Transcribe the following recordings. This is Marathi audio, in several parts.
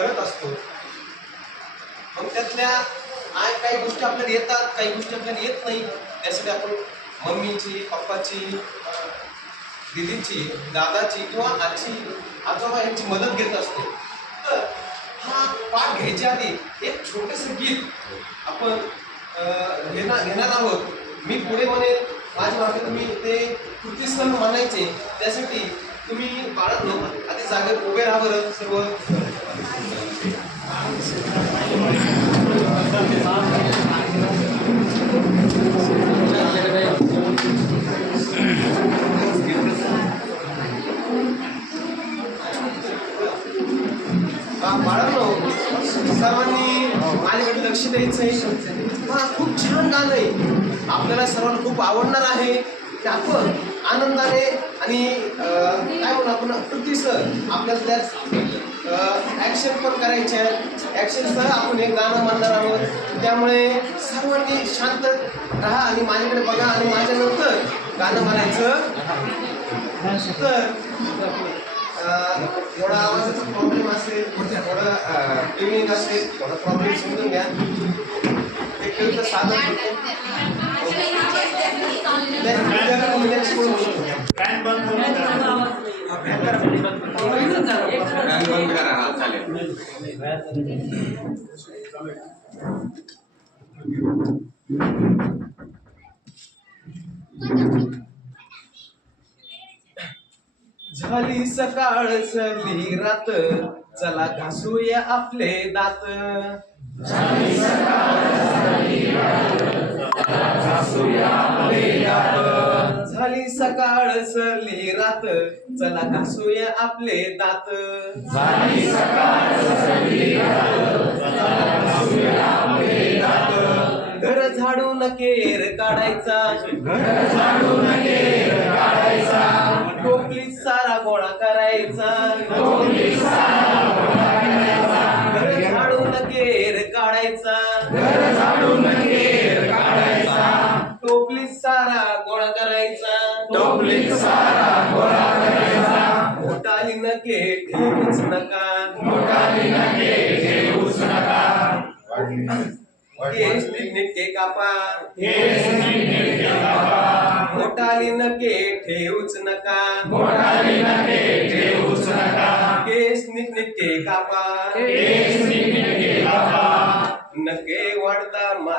करत असतो. मग त्यातल्या काय काही गोष्टी आपल्याला येतात काही गोष्टी आपल्याला येत नाही. त्यासाठी आपण मम्मीची पप्पाची दिदीची दादाची किंवा आजी आजोबा यांची मदत घेत असतो. तर हा पाठ घ्यायच्या आधी एक छोटंसं गीत आपण घेणार घेणार आहोत. मी पुढे म्हणेन माझ्या मागे तुम्ही ते कृती सण मानायचे. त्यासाठी तुम्ही बाळगलो आधी जागेत उभे राहा बरं सर्व. सर्वांनी माझ्याकडे लक्ष द्यायचं आहे खूप छान गाणं आहे. आपल्याला सर्वांना खूप आवडणार आहे. ते आपण आनंदाने आणि काय म्हणू आपण कृतीसह आपल्याला त्यात ॲक्शन पण करायचे आहे ॲक्शनसह आपण हे गाणं म्हणणार आहोत. त्यामुळे सर्वांनी शांत राहा आणि माझ्याकडे बघा आणि माझ्यानंतर गाणं म्हणायचं. तर थोडा आवाजाचा प्रॉब्लेम असेल थोडं ट्युनिंग असेल थोडा प्रॉब्लेम समजून घ्या. ते केलं तर साधन होते. झाली सकाळ झाली रात. चला घासूया आपले दात. झाली सकाळ सरली रात. चला घासूया आपले दात. घर झाडून केर काढायचा. घर झाडून केर काढायचा. टोपलीत सारा गोळा करायचा. घर टोपलीत सारा गोळा करायचा मोठाली नके ठेवूच नका मोठाली नके ठेवूच नका केस नीटके कापा केस नीटके कापा मोठाली नके ठेवूच नका मोठाली नके ठेवूच नका केस नीटके कापा केस नीटके कापा नके वाढता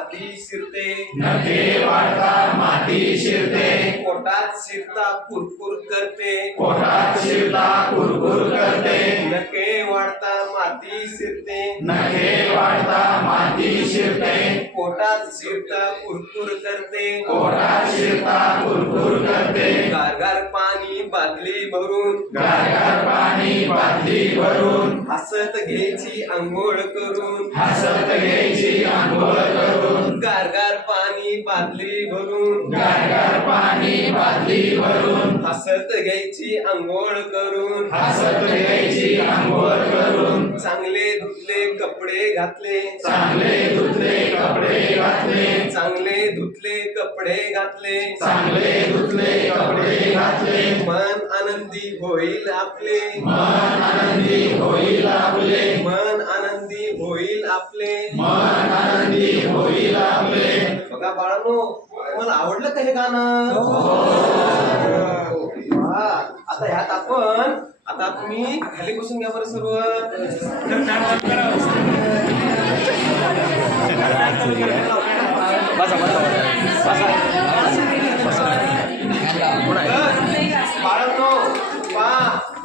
माती शिरते. नखे वाढता माती शिरते. पोटात शिरता कुरकुर करते. पोटात शिरता कुरकुर करते. नके वाढता माती शिरते. नखे वाढता माती शिरते. पोटात शिरता कुरकुर करते. पोटात शिरता कुरकुर करते. गारगार पाणी बादली भरून. गारगार पाणी बादली भरून. हसत घ्यायची आंघोळ करून. हसत बादली भरून. गारगार पाणी बादली भरून. हसत घ्यायची आंघोळ करून. हसत घ्यायची आंघोळ करून. चांगले धुतले कपडे घातले. चांगले धुतले कपडे घातले. चांगले धुतले कपडे घातले. चांगले धुतले कपडे घातले. मन आनंदी होईल आपले. मन आनंदी होईल आपले. मन आनंदी होईल आपले. मन आनंदी होईल आपले. बघा बाळांनो तुम्हाला आवडलं का हे गाणं? वा, आता ह्यात आपण आता तुम्ही खाली बसून घ्या बरं सर्व. बाळांनो वा.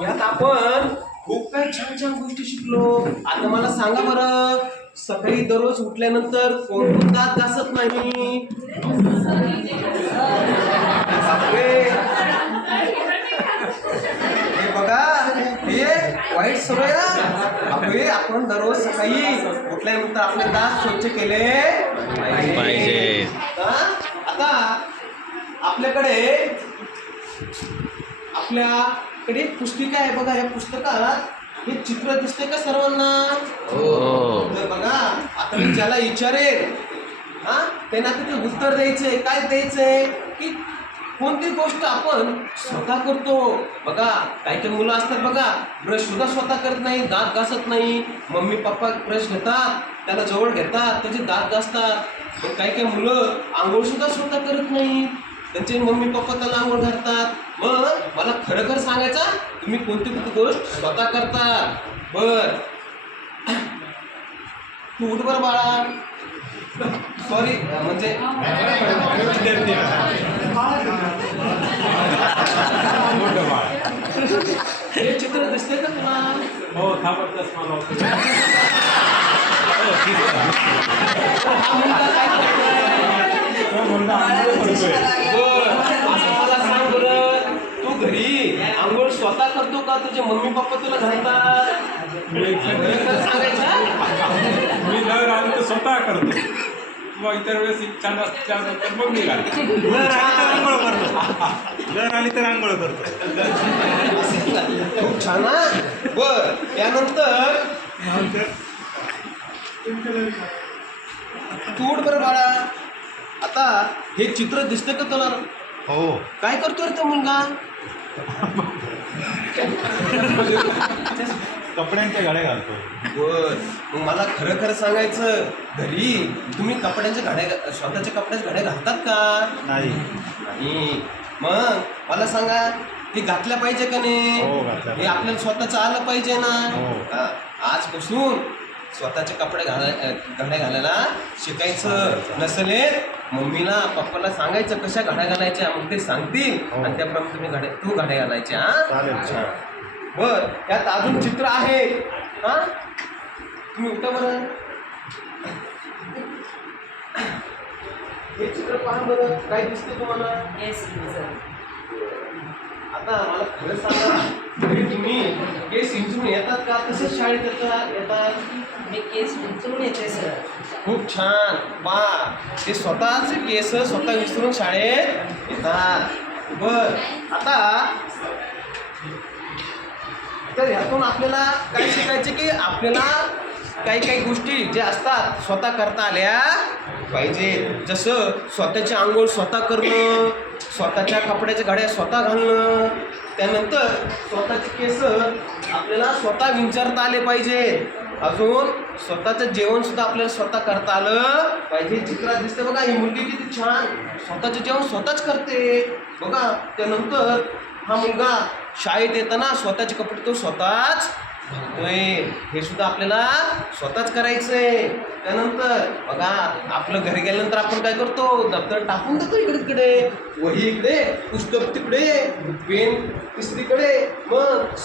ह्यात आपण खूप काही छान छान गोष्टी शिकलो. आता मला सांगा बरं सकाळी दररोज उठल्यानंतर कोण कोण दात घासत नाही. हे बघा हे वाईट सवय. आपले आपण दररोज सकाळी उठल्यानंतर आपले दात स्वच्छ केले पाहिजे. हा? आता आपल्याकडे आपल्याकडे पुस्तिका आहे बघा या पुस्तकात हे चित्र दिसते का सर्वांना? हो. तर बघा आता मी ज्याला विचारेल हा त्यांना तिथे उत्तर द्यायचंय काय द्यायचंय की कोणती गोष्ट आपण स्वतः करतो? बघा काही काही मुलं असतात बघा ब्रश सुद्धा स्वतः करत नाही दात घासत नाही मम्मी पप्पा ब्रश घेतात त्याला जवळ घेतात त्याचे दात घासतात काही काही मुलं आंघोळ सुद्धा स्वतः करत नाही त्यांचे मम्मी पप्पा त्याला आंघोळ घालतात. मग मला खरं खरं सांगायचा तुम्ही कोणती कोणती गोष्ट स्वतः करता? बर. तू उठ बरं बाळा. सॉरी म्हणजे हे चित्र दिसते का तुला? हो थांबत मला. होतं. हा मुलगा काय करतोय? तो मुलगा असं मला सांग बरं तू घरी आंघोळ स्वतः करतो का? तुझे मम्मी पप्पा तुला घालतात? मी खरं सांगायचं? मी दर आलो तर स्वतः करतो. मग इतर वेळेस इच्छा नसल्या तर मग मी घालतो. जर आली तर आंघोळ करतो. खूप छान हा? बर त्यानंतर तू उठ बरं बाळा. आता हे चित्र दिसतं का तुला? हो. काय करतोय रे तो मुलगा? कपड्यांच्या गाड्या घालतो. बर मग मला खरं खरं सांगायचं घरी तुम्ही कपड्यांच्या गाड्या स्वतःच्या कपड्याच्या गाड्या घालतात का? नाही. नाही. मग मला सांगा हे घातल्या पाहिजे का नाही? हो, घातल्या हे आपल्याला स्वतःचं आलं पाहिजे ना? हो. हा, आजपासून स्वतःचे कपडे घालाय घड्या घालायला शिकायचं नसले मम्मीला पप्पाला सांगायचं कशा घड्या घालायच्या मग ते सांगतील. हो. आणि त्याप्रमाणे तुम्ही घड्या तू घड्या घालायच्या हा? बर यात अजून चित्र आहे. हा? तुम्ही उठा बरं. हे चित्र पहा बरं. काय दिसते तुम्हाला? आता मला खरं सांगा तुम्ही केस इंचून येतात का? तसेच शाळेत येतात येतात? मी केस विचारून येते सर. खूप छान. बा ते स्वतःच केस स्वतः विसरून शाळेत येतात. बर. आता तर ह्यातून आपल्याला काय शिकायचे की आपल्याला काही काही गोष्टी ज्या असतात स्वतः करता आल्या पाहिजे. जसं स्वतःची आंघोळ स्वतः करणं स्वतःच्या कपड्याच्या घड्या स्वतः घालणं. त्यानंतर स्वतःचे केस आपल्याला स्वतः विंचारता आले पाहिजे. अजून स्वतःचं जेवण सुद्धा आपल्याला स्वतः करता आलं पाहिजे. चित्रात दिसते बघा ही मुलगी किती छान. स्वतःचं जेवण स्वतःच करते. बघा त्यानंतर हा मुलगा शाळेत येताना स्वतःचे कपडे तो स्वतःच घालतोय. हे सुद्धा आपल्याला स्वतःच करायचंय. त्यानंतर बघा आपलं घरी गेल्यानंतर आपण काय करतो? दप्तर टाकून देतो इकडे तिकडे. वही इकडे पुस्तक तिकडे पेन तिसरीकडे. मग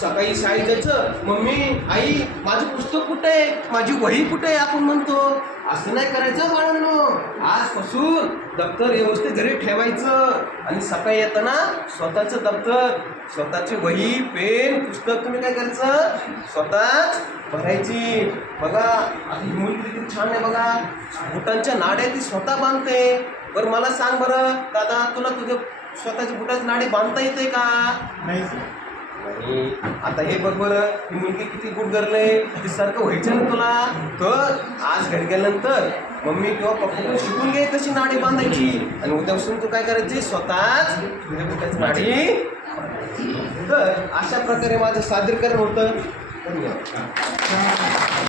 सकाळी शाळेत जायचं. मम्मी आई माझं पुस्तक कुठे आहे? माझी वही कुठे आहे? आपण म्हणतो. असं नाही करायचं बाळांनो. आजपासून दप्तर व्यवस्थित घरी ठेवायचं. आणि सकाळी येताना स्वतःचं दप्तर स्वतःची वही पेन पुस्तक तुम्ही काय करायचं? स्वतःच भरायची. बघा आता मुलगी किती छान आहे बघा. बुटांच्या नाड्या ती स्वतः बांधते. बरं मला सांग बरं. दादा तुला तुझ्या स्वतःच्या बुटाचे नाडे बांधता येते का? नाही नाही आता हे बघ बरं ही मुलगी किती गुड गरले ती सारखं व्हायचं ना तुला? तर आज घरी गेल्यानंतर मम्मी किंवा पप्पा शिकून घे कशी नाडी बांधायची. आणि उद्यापासून तू काय करायची? स्वतःच तुझ्या नाडी तर अशा प्रकारे माझं सादरीकरण होतं. धन्यवाद.